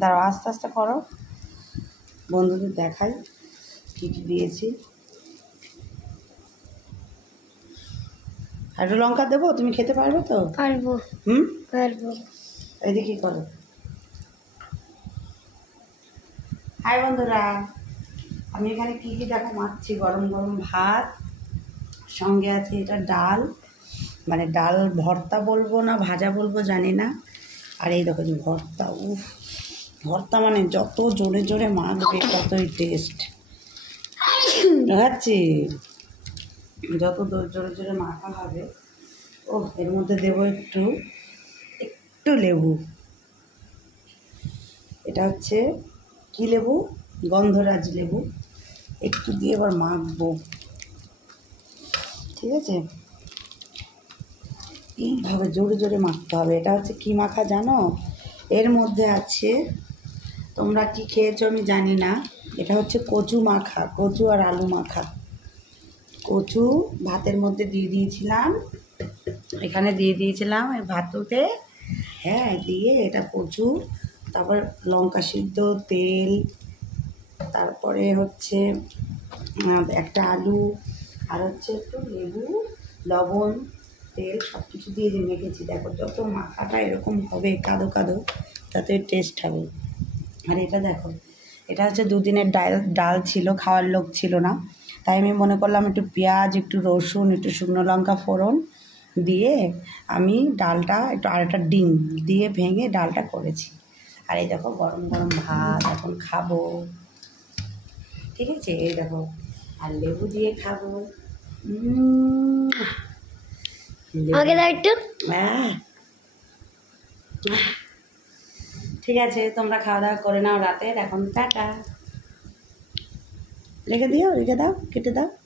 দাঁড়াও, আস্তে আস্তে করো, বন্ধুদের দেখাই কী কী দিয়েছি। আর একটু লঙ্কা দেবো, তুমি খেতে পারবে তো? পারবো। পারবো। এইদিকে কী করো? হাই বন্ধুরা, আমি এখানে কী কী দেখো মাখছি। গরম গরম ভাত, সঙ্গে আছে এটা ডাল, মানে ডাল ভর্তা বলবো না ভাজা বলবো জানি না। আর এই দেখো যে ভর্তা, উফ, ভর্তা মানে যত জোরে জোরে মাখবে ততই টেস্ট। দেখাচ্ছি, যত জোরে জোরে মাখা হবে। ও, এর মধ্যে দেবো একটু একটু লেবু। এটা হচ্ছে কি লেবু? গন্ধরাজ লেবু। একটু দিয়ে এবার মাখবো, ঠিক আছে? এইভাবে জোরে জোরে মাখতে হবে। এটা হচ্ছে কি মাখা জানো? এর মধ্যে আছে, তোমরা কি খেয়েছো আমি জানি না, এটা হচ্ছে কচু মাখা, কচু আর আলু মাখা। কচু ভাতের মধ্যে দিয়ে দিয়েছিলাম, এখানে দিয়ে দিয়েছিলাম এই ভাততে, হ্যাঁ, দিয়ে এটা কচু, তারপর লঙ্কা সিদ্ধ, তেল, তারপরে হচ্ছে একটা আলু, আর হচ্ছে একটু লেবু, লবণ, তেল সব কিছু দিয়ে মেখেছি। দেখো যত মাখাটা এরকম হবে কাদো কাদো, তাতে টেস্ট হবে। আর এটা দেখো, এটা হচ্ছে দুদিনের ডাল ছিল, খাওয়ার লোক ছিল না, তাই আমি মনে করলাম একটু পেঁয়াজ, একটু রসুন, একটু শুকনো লঙ্কা ফোড়ন দিয়ে আমি ডালটা একটু, আর একটা ডিম দিয়ে ভেঙে ডালটা করেছি। আর এই দেখো গরম গরম ভাত এখন খাবো, ঠিক আছে? এই দেখো, আর লেবু দিয়ে খাবো। আগে দাও একটু। ঠিক আছে, তোমরা খাওয়া দাওয়া করে নাও রাতের, এখন টাটা। রেখে দাও, কেটে দাও।